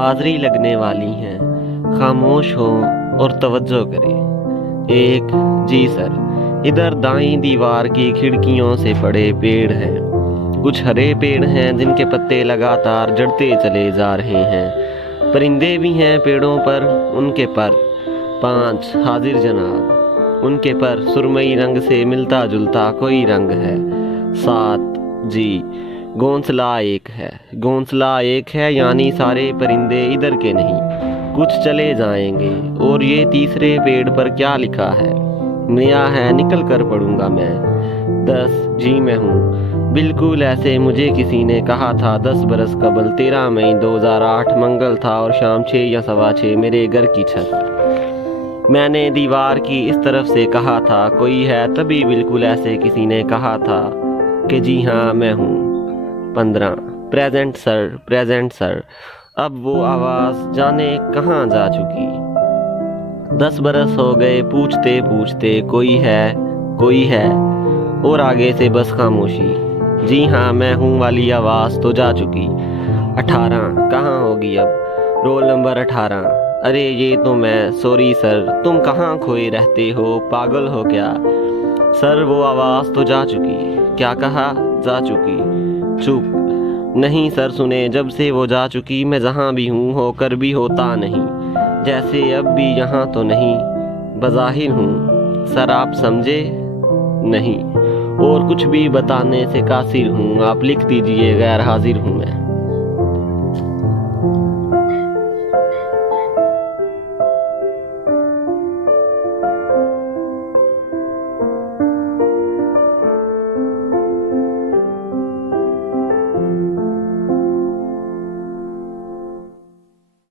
हाज़री लगने वाली हैं, खामोश हो और तवज्जो करें। एक, जी सर, इधर दाईं दीवार की खिड़कियों से बड़े पेड़ हैं। कुछ हरे पेड़ हैं जिनके पत्ते लगातार झड़ते चले जा रहे हैं। परिंदे भी हैं पेड़ों पर, उनके पर। 5, हाजिर जनाब, उनके पर सुरमई रंग से मिलता जुलता कोई रंग है। 7, जी, घोंसला एक है यानी सारे परिंदे इधर के नहीं, कुछ चले जाएंगे। और ये तीसरे पेड़ पर क्या लिखा है? नया है, निकल कर पढ़ूंगा मैं। 10, जी मैं हूँ, बिल्कुल ऐसे मुझे किसी ने कहा था 10 बरस कबल। 13 मई 2008 मंगल था और शाम 6 या सवा 6 मेरे घर की छत। मैंने दीवार की इस तरफ से कहा था कोई है, तभी बिल्कुल ऐसे किसी ने कहा था कि जी हाँ मैं हूँ। 15, प्रेजेंट सर। अब वो आवाज़ जाने कहाँ जा चुकी। 10 बरस हो गए पूछते पूछते कोई है, और आगे से बस खामोशी। जी हाँ मैं हूँ वाली आवाज़ तो जा चुकी। 18 कहाँ होगी अब? Roll number 18। अरे ये तो मैं, सॉरी सर, तुम कहाँ खोए रहते हो, पागल हो क्या? सर वो आवाज़ तो जा चुकी। क्या कहा? जा चुकी। चुप। नहीं सर सुने, जब से वो जा चुकी मैं जहाँ भी हूँ होकर भी होता नहीं, जैसे अब भी यहाँ तो नहीं, बज़ाहिर हूँ। सर आप समझे नहीं, और कुछ भी बताने से कासिर हूँ, आप लिख दीजिए गैर हाजिर हूँ मैं।